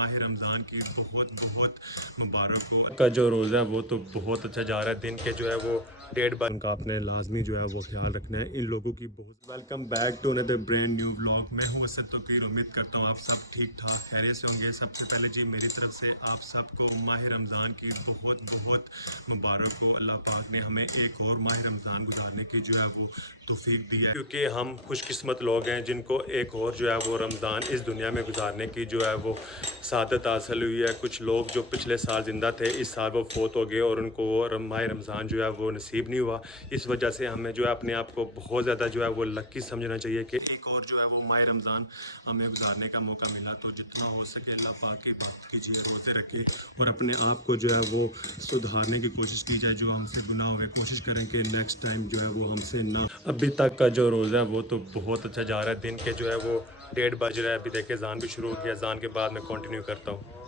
माह रमज़ान की बहुत बहुत मुबारक हो। का जो रोज़ा है वो तो बहुत अच्छा जा रहा है। दिन के जो है वो 1:30 उनका आपने लाजमी जो है वो ख्याल रखना है। इन लोगों की बहुत welcome back to another brand new vlog. मैं हूँ असद तौकीर। उम्मीद करता हूँ आप सब ठीक ठाक खैरियत से होंगे। सबसे पहले जी मेरी तरफ से आप सबको माह रमज़ान की बहुत बहुत मुबारक हो। अल्लाह पाक ने हमें एक और माह रमज़ान गुजारने की जो है वो तौफीक दी है, क्योंकि हम खुशकिस्मत लोग हैं जिनको एक और जो है वो रमज़ान इस दुनिया में गुजारने की जो है वो सादत हासिल हुई है। कुछ लोग जो पिछले साल ज़िंदा थे इस साल वो फोत हो गए और उनको माह रमज़ान जो है वो नसीब नहीं हुआ। इस वजह से हमें जो है अपने आप को बहुत ज़्यादा जो है वो लकी समझना चाहिए कि एक और जो है वो माह रमज़ान हमें गुजारने का मौका मिला। तो जितना हो सके अल्लाह पाक की बात कीजिए, रोज़े रखे और अपने आप को जो है वो सुधारने की कोशिश की जाए। जो हमसे गुनाह हुए कोशिश करें कि नेक्स्ट टाइम जो है वो हमसे ना। अभी तक का जो रोज़ा है वो तो बहुत अच्छा जा रहा है। दिन के जो है वो 1:30 बज रहा है। अभी देखिए अज़ान भी शुरू हो गया। अज़ान के बाद मैं कंटिन्यू करता हूँ।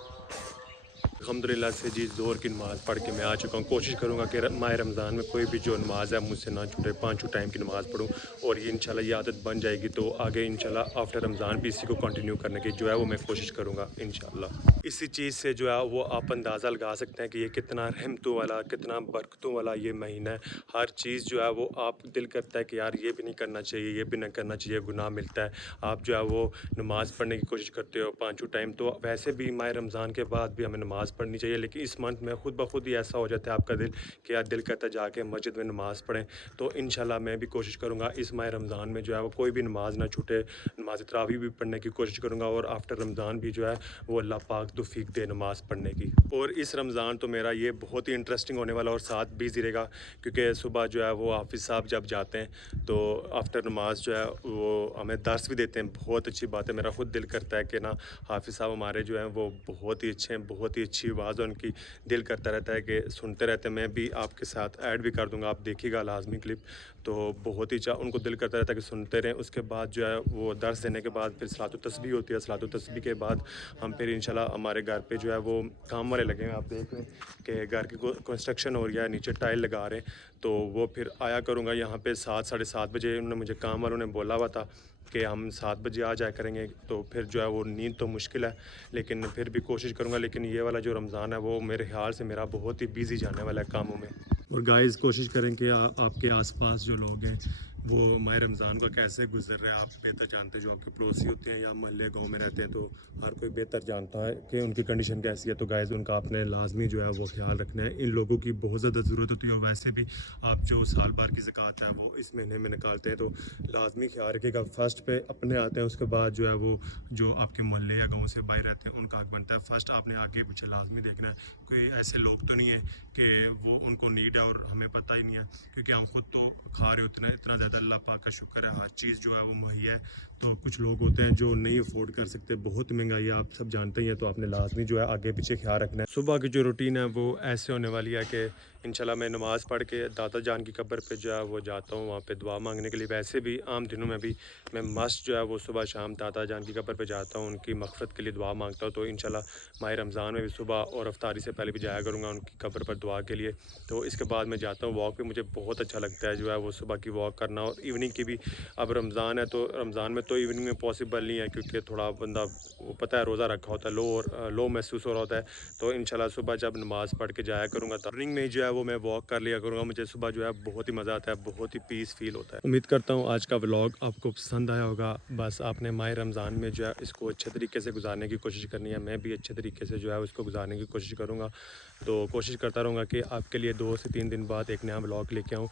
अल्हम्दुलिल्लाह से जी ज़ोहर की नमाज़ पढ़ के मैं आ चुका हूँ। कोशिश करूँगा कि माह रमज़ान में कोई भी जो नमाज़ है मुझसे ना छूटे, पाँचों टाइम की नमाज़ पढ़ूँ और ये इंशाल्लाह ये आदत बन जाएगी तो आगे इंशाल्लाह आफ्टर रमज़ान भी इसी को कंटिन्यू करने की जो है वो मैं कोशिश करूँगा इंशाल्लाह। इसी चीज़ से जो है वो आप अंदाज़ा लगा सकते हैं कि ये कितना रहमतों वाला, कितना बरकतों वाला ये महीना है। हर चीज़ जो है वो आप दिल करता है कि यार ये भी नहीं करना चाहिए, ये भी नहीं करना चाहिए, गुनाह मिलता है। आप जो है वो नमाज़ पढ़ने की कोशिश करते हो पाँचों टाइम। तो वैसे भी माह रमज़ान के बाद भी हमें नमाज़ पढ़नी चाहिए, लेकिन इस मंथ में खुद ब खुद ही ऐसा हो जाता है आपका दिल कि यार दिल करता है जाके मस्जिद में नमाज़ पढ़ें। तो इंशाल्लाह मैं भी कोशिश करूँगा इस माह रमज़ान में जो है वो कोई भी नमाज़ ना छूटे। नमाज़ तरावी भी पढ़ने की कोशिश करूँगा और आफ्टर रमज़ान भी जो है वो अल्लाह पाक तौफीक दे नमाज़ पढ़ने की। और इस रमज़ान तो मेरा ये बहुत ही इंटरेस्टिंग होने वाला और साथ बिज़ी रहेगा, क्योंकि सुबह जो है वो हाफ़िज़ साहब जब जाते हैं तो आफ्टर नमाज जो है वो हमें दर्स भी देते हैं। बहुत अच्छी बात है। मेरा खुद दिल करता है कि ना हाफ़िज़ साहब हमारे जो हैं वो बहुत ही अच्छे हैं, बहुत ही अच्छी आवाज़ है उनकी। दिल करता रहता है कि सुनते रहते हैं। मैं भी आपके साथ ऐड भी कर दूँगा, आप देखिएगा लाज़मी क्लिप। तो बहुत ही उनको दिल करता रहता है कि सुनते रहें। उसके बाद जो है वो दर्स देने के बाद फिर सलातो तस्बीह होती है। सलातो तस्बीह के बाद हम फिर इंशाल्लाह हमारे घर पे जो है वो काम वाले लगे हैं। आप देख रहे हैं कि घर की कंस्ट्रक्शन हो रही है, नीचे टाइल लगा रहे हैं। तो वो फिर आया करूँगा यहाँ पे 7 साढ़े 7 बजे। उन्होंने मुझे काम वालों ने बोला हुआ था कि हम 7 बजे आ जाया करेंगे। तो फिर जो है वो नींद तो मुश्किल है, लेकिन फिर भी कोशिश करूँगा। लेकिन ये वाला जो रमज़ान है वो मेरे ख्याल से मेरा बहुत ही बिज़ी जाने वाला है कामों में। और गाइस कोशिश करें कि आपके आसपास जो लोग हैं वो माह रमज़ान का कैसे गुजर रहे हैं आप बेहतर जानते हैं। जो आपके पड़ोसी होते हैं या मोहल्ले गांव में रहते हैं तो हर कोई बेहतर जानता है कि उनकी कंडीशन कैसी है। तो गाइस उनका आपने लाजमी जो है वो ख्याल रखना है। इन लोगों की बहुत ज़्यादा ज़रूरत होती है और वैसे भी आप जो साल भर की ज़कात है वो इस महीने में निकालते हैं तो लाजमी ख्याल रखिएगा। फर्स्ट पे अपने आते हैं, उसके बाद जो है वो जो आपके मोहल्ले या गाँव से बाहर रहते हैं उनका हक बनता है। फर्स्ट आपने आगे पीछे लाजमी देखना है। कोई ऐसे लोग तो नहीं है कि वो उनको नीड है और हमें पता ही नहीं है, क्योंकि हम खुद तो खा रहे होते हैं। इतना ज़्यादा अल्लाह पाक का शुक्र है, हर चीज़ जो है वो मुहैया है। तो कुछ लोग होते हैं जो नहीं अफोर्ड कर सकते, बहुत महंगाई है आप सब जानते ही हैं। तो आपने लाजमी जो है आगे पीछे ख्याल रखना है। सुबह की जो रूटीन है वो ऐसे होने वाली है कि इंशाल्लाह मैं नमाज़ पढ़ के दादा जान की कब्र पे जो है वो जाता हूँ, वहाँ पे दुआ मांगने के लिए। वैसे भी आम दिनों में भी मैं मस्त जो है वो सुबह शाम दादा जान की कब्र पे जाता हूँ, उनकी मग़फ़िरत के लिए दुआ मांगता हूँ। तो इंशाल्लाह माह रमज़ान में भी सुबह और अफ्तारी से पहले भी जाया करूँगा उनकी कब्र पर दुआ के लिए। तो इसके बाद मैं जाता हूँ वॉक पे। मुझे बहुत अच्छा लगता है जो है वो सुबह की वॉक करना और इवनिंग की भी। अब रमज़ान है तो रमज़ान में तो इवनिंग में पॉसिबल नहीं है, क्योंकि थोड़ा बंदा वो पता है रोज़ा रखा होता है, लो और लो महसूस हो रहा होता है। तो इंशाल्लाह सुबह जब नमाज़ पढ़ के जाया करूँगा तो मॉर्निंग में जो है वो मैं वॉक कर लिया करूँगा। मुझे सुबह जो है बहुत ही मज़ा आता है, बहुत ही पीस फील होता है। उम्मीद करता हूँ आज का व्लॉग आपको पसंद आया होगा। बस आपने माह रमज़ान में जो है इसको अच्छे तरीके से गुजारने की कोशिश करनी है। मैं भी अच्छे तरीके से जो है उसको गुजारने की कोशिश करूँगा। तो कोशिश करता रहूँगा कि आपके लिए 2 से 3 दिन बाद एक नया व्लॉग लेके आऊँ।